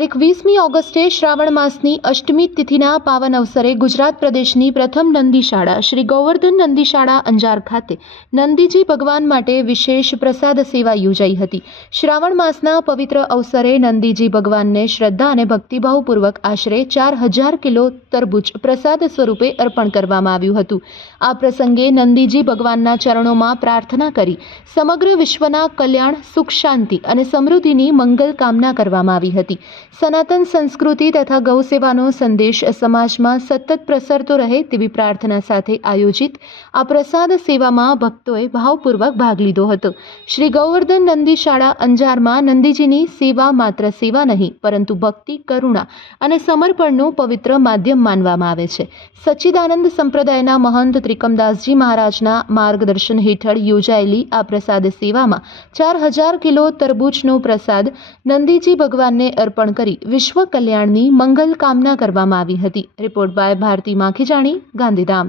તારીખ 20મી ઓગસ્ટે શ્રાવણ માસની અષ્ટમી તિથિના પાવન અવસરે ગુજરાત પ્રદેશની પ્રથમ નંદીશાળા શ્રી ગોવર્ધન નંદીશાળા અંજાર ખાતે નંદીજી ભગવાન માટે વિશેષ પ્રસાદ સેવા યોજાઈ હતી। શ્રાવણ માસના પવિત્ર અવસરે નંદીજી ભગવાનને શ્રદ્ધા અને ભક્તિભાવપૂર્વક આશરે 4000 કિલો તરબૂચ પ્રસાદ સ્વરૂપે અર્પણ કરવામાં આવ્યું હતું। આ પ્રસંગે નંદીજી ભગવાનના ચરણોમાં પ્રાર્થના કરી સમગ્ર વિશ્વના કલ્યાણ, સુખ, શાંતિ અને સમૃદ્ધિની મંગલ કામના કરવામાં આવી હતી। સનાતન સંસ્કૃતિ તથા ગૌસેવાનો સંદેશ સમાજમાં સતત પ્રસરતો રહે તેવી પ્રાર્થના સાથે આયોજિત આ પ્રસાદ સેવામાં ભક્તોએ ભાવપૂર્વક ભાગ લીધો હતો। શ્રી ગોવર્ધન નંદીશાળા અંજારમાં નંદીજીની સેવા માત્ર સેવા નહીં પરંતુ ભક્તિ, કરુણા અને સમર્પણનું પવિત્ર માધ્યમ માનવામાં આવે છે। સચ્ચિદાનંદ સંપ્રદાયના મહંત ત્રિકમદાસજી મહારાજના માર્ગદર્શન હેઠળ યોજાયેલી આ પ્રસાદ સેવામાં 4000 કિલો તરબૂચનો પ્રસાદ નંદીજી ભગવાનને અર્પણ કરી વિશ્વ કલ્યાણની મંગલ કામના કરવામાં આવી હતી। Report by Bharti Makhijani, Gandhidham.